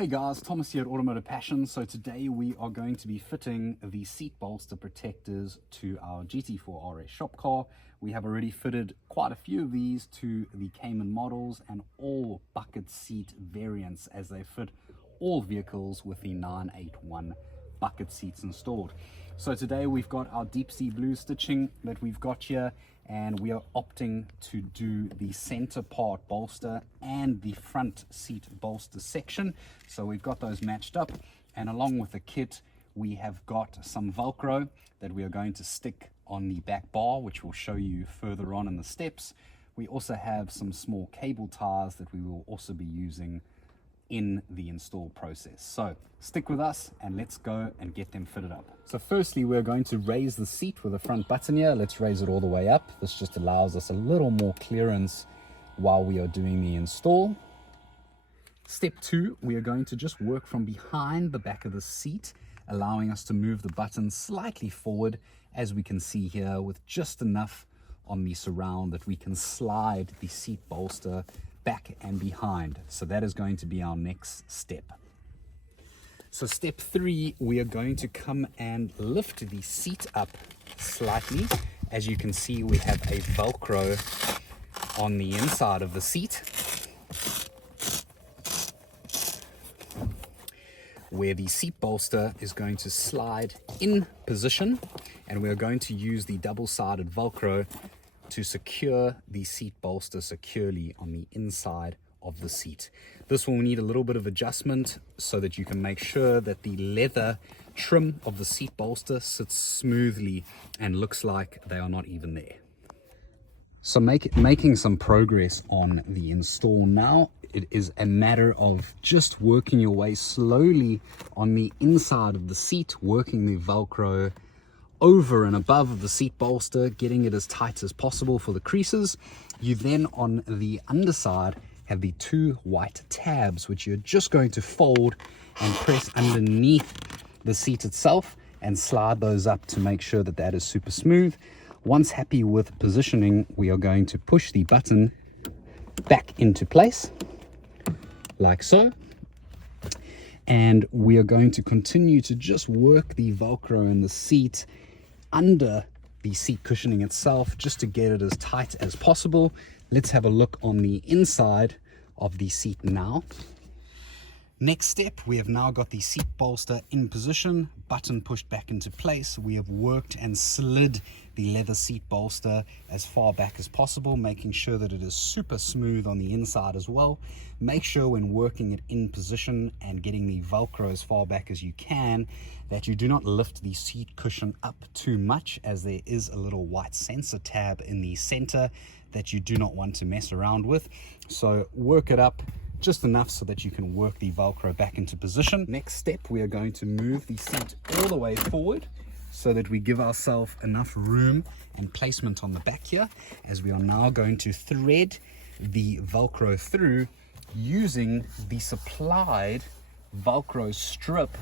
Hey guys, Thomas here at Automotive Passion. So today we are going to be fitting the seat bolster protectors to our GT4 RS shop car. We have already fitted quite a few of these to the Cayman models and all bucket seat variants, as they fit all vehicles with the 981 bucket seats installed. So today we've got our deep sea blue stitching that we've got here, and we are opting to do the center part bolster and the front seat bolster section. So we've got those matched up, and along with the kit we have got some Velcro that we are going to stick on the back bar, which we'll show you further on in the steps. We also have some small cable ties that we will also be using in the install process. So stick with us and let's go and get them fitted up. So firstly, we're going to raise the seat with the front button here. Let's raise it all the way up. This just allows us a little more clearance while we are doing the install. Step 2, we are going to just work from behind the back of the seat, allowing us to move the button slightly forward, as we can see here, with just enough on the surround that we can slide the seat bolster back and behind. So that is going to be our next step. So step 3, we are going to come and lift the seat up slightly. As you can see, we have a Velcro on the inside of the seat, where the seat bolster is going to slide in position, and we are going to use the double-sided Velcro to secure the seat bolster securely on the inside of the seat. This will need a little bit of adjustment so that you can make sure that the leather trim of the seat bolster sits smoothly and looks like they are not even there. So making some progress on the install now. It is a matter of just working your way slowly on the inside of the seat, working the Velcro over and above the seat bolster, getting it as tight as possible for the creases. You then, on the underside, have the 2 white tabs, which you're just going to fold and press underneath the seat itself and slide those up to make sure that that is super smooth. Once happy with positioning, we are going to push the button back into place, like so. And we are going to continue to just work the Velcro in the seat under the seat cushioning itself, just to get it as tight as possible. Let's have a look on the inside of the seat now. Next step, we have now got the seat bolster in position, button pushed back into place. We have worked and slid the leather seat bolster as far back as possible, making sure that it is super smooth on the inside as well. Make sure when working it in position and getting the Velcro as far back as you can, that you do not lift the seat cushion up too much, as there is a little white sensor tab in the center that you do not want to mess around with. So work it up just enough so that you can work the Velcro back into position. Next step, we are going to move the seat all the way forward so that we give ourselves enough room and placement on the back here, as we are now going to thread the Velcro through using the supplied Velcro strip.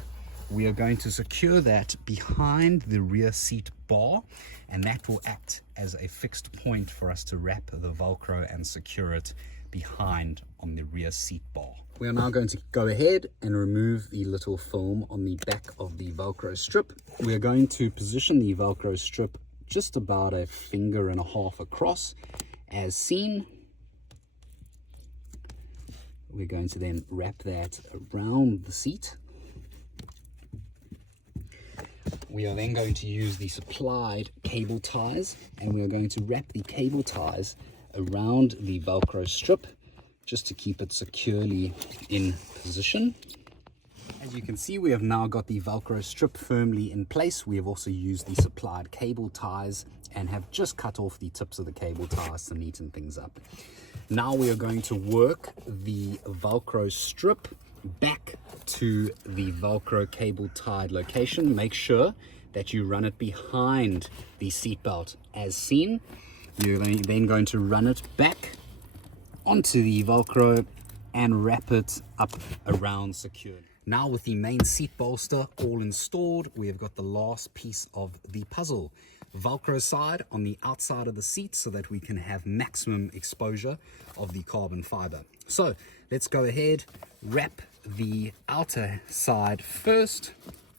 We are going to secure that behind the rear seat bar, and that will act as a fixed point for us to wrap the Velcro and secure it behind on the rear seat bar. We are now going to go ahead and remove the little film on the back of the Velcro strip. We are going to position the Velcro strip just about 1.5 fingers across, as seen. We're going to then wrap that around the seat. We are then going to use the supplied cable ties, and we are going to wrap the cable ties around the Velcro strip just to keep it securely in position. As you can see, we have now got the Velcro strip firmly in place. We have also used the supplied cable ties and have just cut off the tips of the cable ties to neaten things up. Now we are going to work the Velcro strip back to the Velcro cable tied location. Make sure that you run it behind the seat belt as seen. You're then going to run it back onto the Velcro and wrap it up around secured. Now, with the main seat bolster all installed, we have got the last piece of the puzzle. Velcro side on the outside of the seat so that we can have maximum exposure of the carbon fiber. So let's go ahead, wrap the outer side first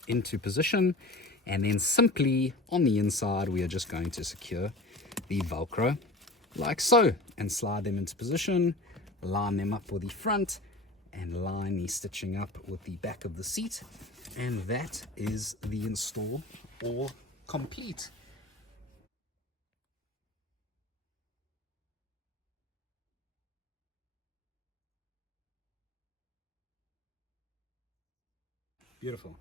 into position, and then simply on the inside we are just going to secure the Velcro like so and slide them into position, line them up with the front and line the stitching up with the back of the seat, and that is the install all complete. Beautiful.